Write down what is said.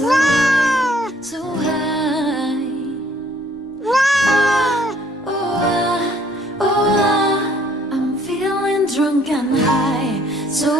so high, so high. Oh, I'm feeling drunk and high, so